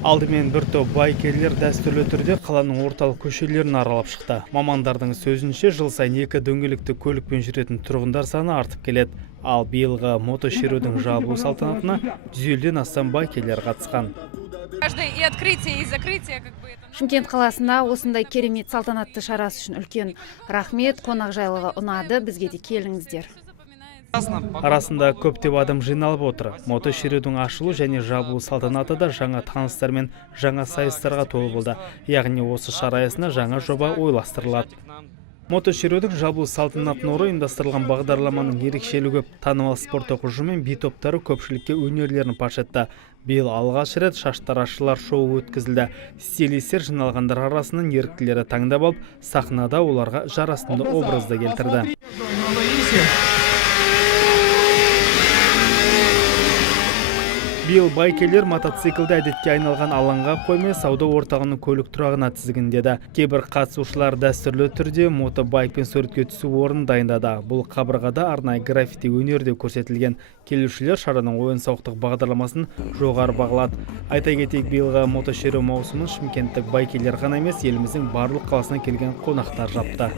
Алдымен бір топ байкерлер дәстүрлі түрде қаланың орталық көшелерін аралап шықты. Мамандардың сөзінше, жыл сайын екі дөңгелекті көлікпен жүретін тұрғындар саны артып келеді. Ал биылғы мотошерудің жабылу салтанатына 150-ден астам байкерлер қатысқан. Шымкент қаласында осындай керемет салтанатты шарасы үшін үлкен рахмет, қонақжайлығы ұнады, бізге де келіңіздер. Арасында көптеп адам жиналып отыр. Мотошерудің ашылу және жабылу салтанаты да жаңа таныстар мен жаңа сайыстарға толы болды. Яғни осы шара аясында жаңа жоба ойластырылады. Мотошерудің жабылу салтанатына орай ұйымдастырылған бағдарламаның ерекшелігі танымал спорт ұжымы мен би топтары көпшілікке өнерлерін паш етті. Биыл алғаш рет шаштарашылар шоуы өткізілді. Стилистер жиналғандар арасынан еріктілері таңдап алып, сахнада оларға жарасымды образды келтірді. Биыл байкерлер мотоциклді әдетке айналған алаңға қоймай, сауда орталығының көлік тұрағына тізгіндеді. Кейбір қатысушылар дәстүрлі түрде мотобайкпен суретке түсу орнын дайындады. Бұл қабырғада арнайы граффити өнері де көрсетілген. Келушілер шараның ойын-сауықтық бағдарламасын жоғары бағалады. Айта кетейік, биылғы мотошеру маусымын шымкенттік байкерлер ғана емес, еліміздің барлық қаласынан келген қонақтар жапты.